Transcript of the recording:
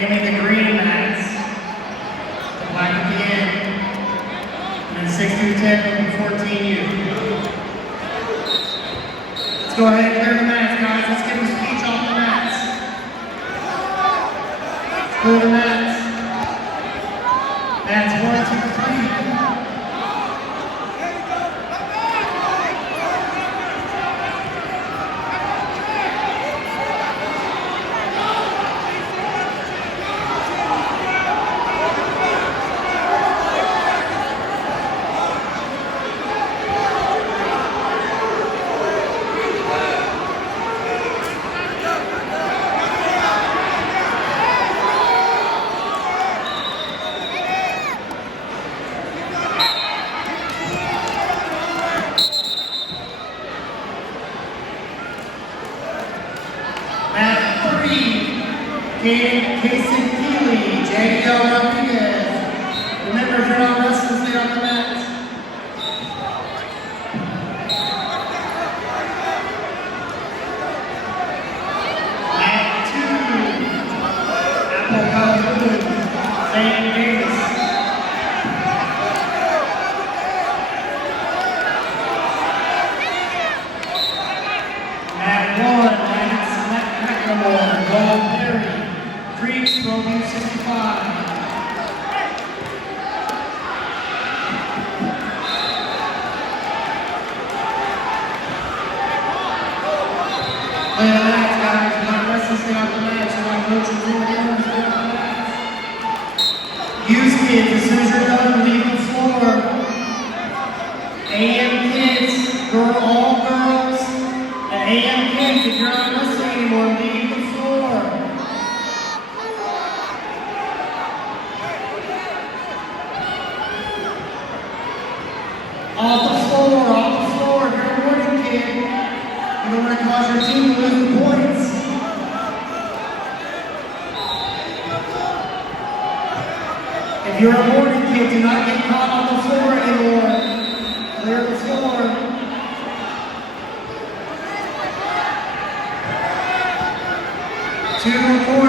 Give me the green mats, the black at the end, and then 6 through 10 will be 14U. Let's go ahead and clear the mats, guys. Let's get the speech off the mats. Clear the mats. Mats 1, 2, 3. Mat 3, Casey Keeley, JDL Rodriguez. Remember, if you're not wrestling, stay on the mats. Mat 2, Apple College, Zane Davis. Mat 1, Gold Perry, Creeks, Roman 65. Play the mats, guys. You're not wrestling, stay off the mats. You're not coaching, stay off the mats. Use kids, as soon as you're done, leave the floor. AM kids, all girls, and AM kids, if you're not wrestling anymore, leave the floor. Off the floor, if you're a morning kid, you don't want to cause your team to lose points. If you're a morning kid, do not get caught on the floor anymore. Clear the floor. Two more.